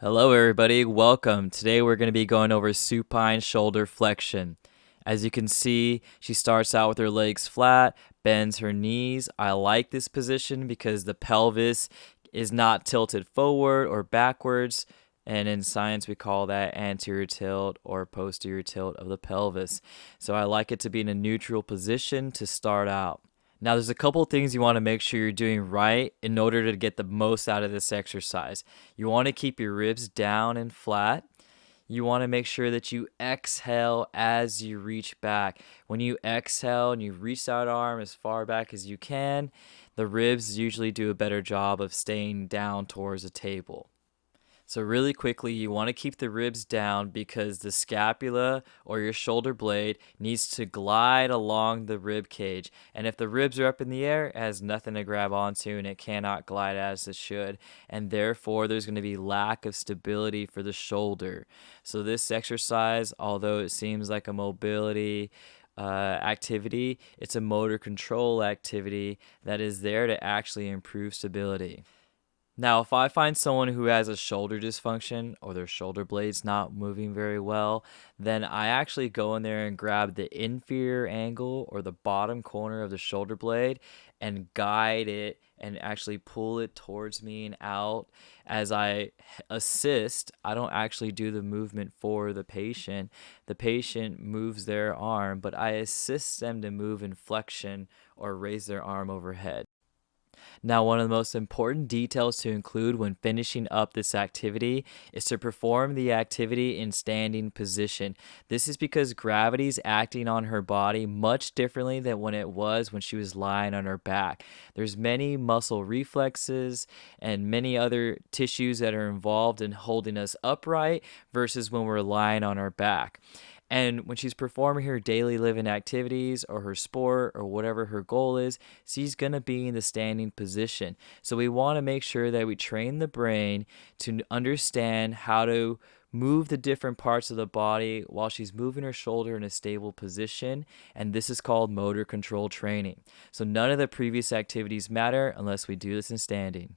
Hello, everybody. Welcome. Today we're going to be going over supine shoulder flexion. As you can see, she starts out with her legs flat, bends her knees. I like this position because the pelvis is not tilted forward or backwards. And in science, we call that anterior tilt or posterior tilt of the pelvis. So I like it to be in a neutral position to start out. Now, there's a couple things you want to make sure you're doing right in order to get the most out of this exercise. You want to keep your ribs down and flat. You want to make sure that you exhale as you reach back. When you exhale and you reach that arm as far back as you can, the ribs usually do a better job of staying down towards the table. So really quickly, you want to keep the ribs down because the scapula or your shoulder blade needs to glide along the rib cage. And if the ribs are up in the air, it has nothing to grab onto and it cannot glide as it should. And therefore, there's going to be lack of stability for the shoulder. So this exercise, although it seems like a mobility activity, it's a motor control activity that is there to actually improve stability. Now, if I find someone who has a shoulder dysfunction or their shoulder blade's not moving very well, then I actually go in there and grab the inferior angle or the bottom corner of the shoulder blade and guide it and actually pull it towards me and out as I assist. I don't actually do the movement for the patient. The patient moves their arm, but I assist them to move in flexion or raise their arm overhead. Now, one of the most important details to include when finishing up this activity is to perform the activity in standing position. This is because gravity is acting on her body much differently than when it was when she was lying on her back. There's many muscle reflexes and many other tissues that are involved in holding us upright versus when we're lying on our back. And when she's performing her daily living activities or her sport or whatever her goal is, she's going to be in the standing position. So we want to make sure that we train the brain to understand how to move the different parts of the body while she's moving her shoulder in a stable position. And this is called motor control training. So none of the previous activities matter unless we do this in standing.